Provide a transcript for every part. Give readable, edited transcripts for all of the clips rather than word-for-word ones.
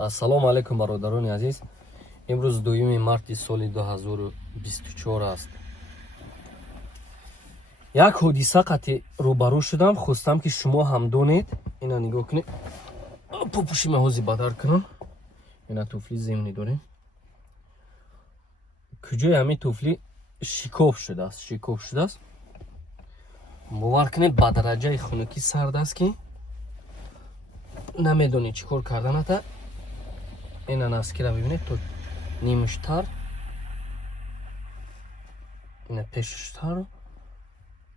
Ассалому алайкум бародарони азиз. Имрӯз 2 марти соли 2024 аст. Як ҳодиса қати рӯбарӯ шудам. Хостам ки шумо ҳам донед. Ина нигоҳ кунед. Попушима ҳози бадар кунам. Ина туфли зимни дорем. Куҷои ҳамин туфли шикоф шудааст. бовар кунед ба дараҷаи хунукӣ сард аст ки намедонед чӣ кор карданата. Ина наскира бибинед то нимуштар, ина пешуштар,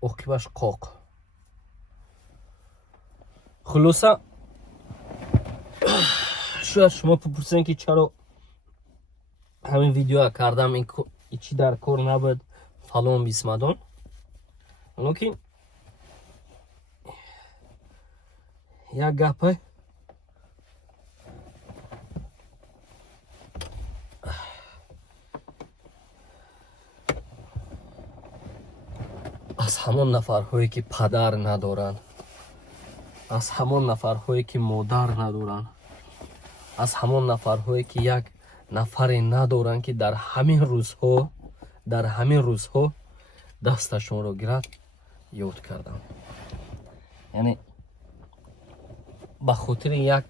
оқибаш қоқ. хулоса шояд шумо пупурсен ки чаро ҳамин видеоа кардам, чӣ дар кор набуд, фалон бисмадон. лекин як гапе аз ҳамон нафарҳое ки падар надоранд, аз ҳамон нафарҳое ки модар надоранд, аз ҳамон нафарҳое ки як нафаре надоранд ки дар ҳамин рӯзҳо дасташонро гирад, ёд кардам. яъне ба хотири як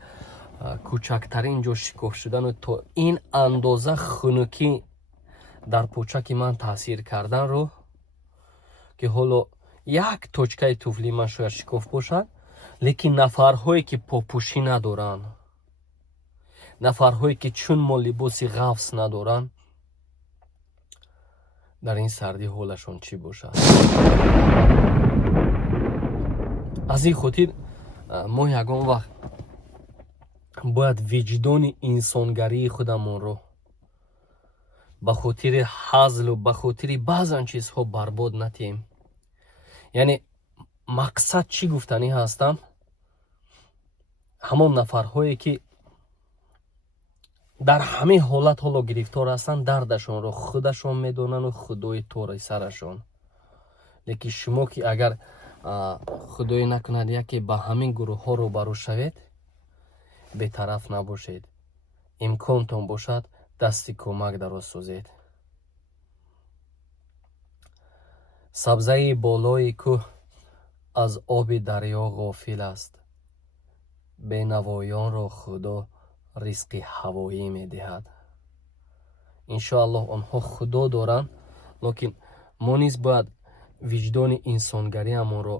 кӯчактарин ҷо шикоф шудану то ин андоза хунукӣ дар почаки ман таъсир карданро ки ҳоло як точкаи туфли ман шояд шикоф бошад, лекин нафарҳое ки попӯшӣ надоранд, нафарҳое ки чун мо либоси ғафс надоранд, дар ин сардӣ ҳолашон чӣ бошад? аз ин хотир мо ягон вақт бояд виҷдони инсонгарии худамонро ба хотири ҳазлу ба хотири баъзан чизҳо барбод натиҳем. яъне мақсад чӣ гуфтанӣ ҳастам? ҳамон нафарҳое ки дар ҳамин ҳолат ҳоло гирифтор ҳастанд, дардашонро худашон медонану худои тори сарашон. лекин шумо ки агар худое накунад яке ба ҳамин гурӯҳҳо рӯбарӯ шавед, бетараф набошед. имконтон бошад дасти кӯмак дароз созед. сабзаи болои кӯҳ аз оби дарё ғофил аст. бенавоёнро худо ризқи ҳавоӣ медиҳад. иншоаллоҳ онҳо худо доранд, лекин мо низ бояд виҷдони инсонгариамонро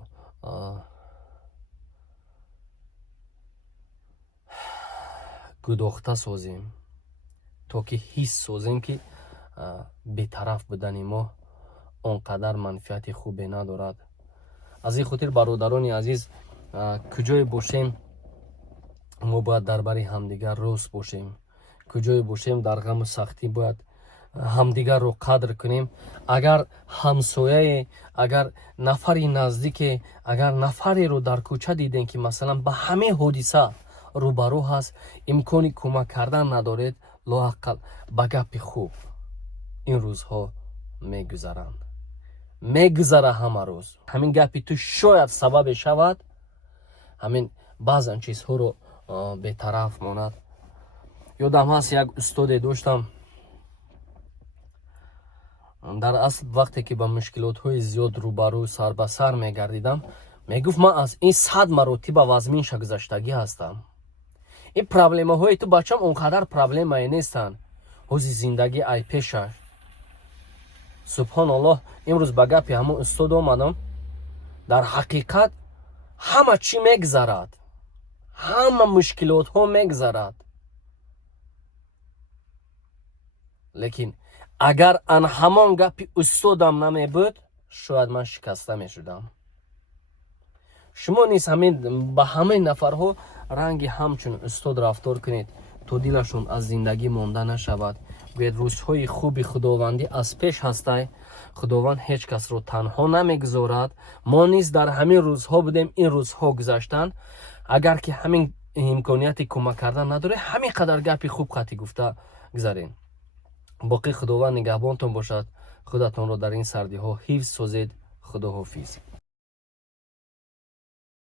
гудохта созем, то ки ҳис созем ки бетараф будани мо он қадар манфиати хубе надорад. аз ин хотир бародарони азиз, куҷое бошем мо бояд дар бари ҳамдигар рост бошем. куҷое бошем дар ғаму сахтӣ бояд ҳамдигарро қадр кунем. агар ҳамсояе, агар нафари наздике, агар нафареро дар кӯча дидем ки масалан ба ҳамин ҳодиса рӯбарӯ ҳаст, имкони кӯмак кардан надоред, лоақал ба гапи хуб ин рӯзҳо мегузаранд. мегузара ҳама рӯз. ҳамин гапи ту шояд сабабе шавад ҳамин баъзан чизҳоро бетараф монад. ёдам ҳаст як устоде доштам. дар асл вақте ки ба мушкилотҳои зиёд рӯбарӯ сар ба сар мегардидам, мегуфт ман аз ин 100 маротиба вазминша гузаштагӣ ҳастам. ин проблемаҳои ту бачам он қадар проблемае нестанд. ҳози зиндагӣ ай пешаш. субҳоналлоҳ, имрӯз ба гапи ҳамон устод омадам. дар ҳақиқат ҳама чӣ мегзарад, ҳама мушкилотҳо мегзарад. лекин агар ан ҳамон гапи устодам намебуд, шояд ман шикаста мешудам. шумо низ ба ҳамаи нафарҳо ранги ҳамчун устод рафтор кунед, то дилашон аз зиндагӣ монда нашавад. гӯед рӯзҳои хуби худовандӣ аз пеш ҳастай. худованд ҳеҷ касро танҳо намегузорад. мо низ дар ҳамин рӯзҳо будем, ин рӯзҳо гузаштанд. агар ки ҳамин имконияти кӯмак кардан надоред, ҳамин қадар гапи хуб қати гуфта гузаред. боқӣ худованд нигаҳбонтон бошад. худатонро дар ин сардиҳо ҳифз созед. худоҳофиз.